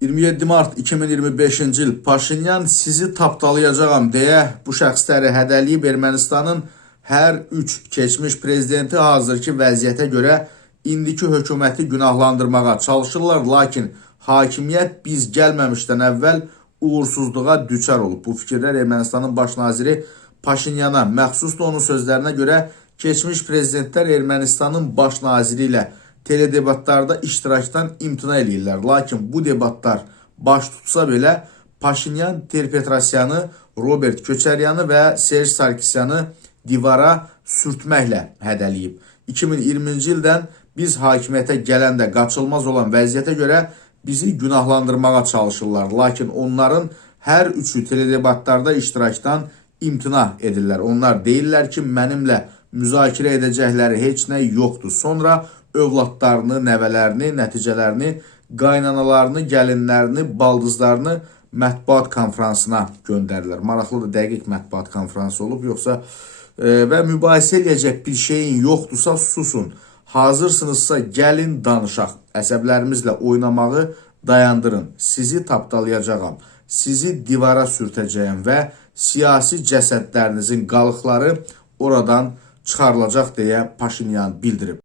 27 Mart 2025-ci il Paşinyan sizi tapdalayacağam deyə bu şəxsləri hədələyib Ermənistanın hər 3 keçmiş prezidenti hazırki vəziyyətə görə indiki hökuməti günahlandırmağa çalışırlar. Lakin hakimiyyət biz gəlməmişdən əvvəl uğursuzluğa düçar olub. Bu fikirlər Ermənistanın baş naziri Paşinyana məxsusdur. Onun sözlərinə görə keçmiş prezidentlər Ermənistanın baş naziri ilə teledebatlarda iştirakdan imtina edirlər. Lakin bu debatlar baş tutsa belə Paşinyan Ter-Petrosyanı, Robert Köçəryanı və Serj Sarkisyanı divara sürtməklə hədələyib. 2020-ci ildən biz hakimiyyətə gələndə qaçılmaz olan vəziyyətə görə bizi günahlandırmağa çalışırlar. Lakin onların hər üçü teledebatlarda iştirakdan imtina edirlər. Onlar deyirlər ki, mənimlə müzakirə edəcəkləri heç nə yoxdur. Sonra övladlarını, nəvələrini, nəticələrini, qaynanalarını, gəlinlərini, baldızlarını mətbuat konferansına göndərirlər. Maraqlıdır, dəqiq mətbuat konferansı olub, yoxsa və mübahisə eləyəcək bir şeyin yoxdursa susun. Hazırsınızsa gəlin danışaq. Əsəblərimizlə oynamağı dayandırın. Sizi tapdalayacağam. Sizi divara sürtəcəyəm və siyasi cəsədlərinizin qalıqları oradan çıxarılacaq deyə Paşinyan bildirib.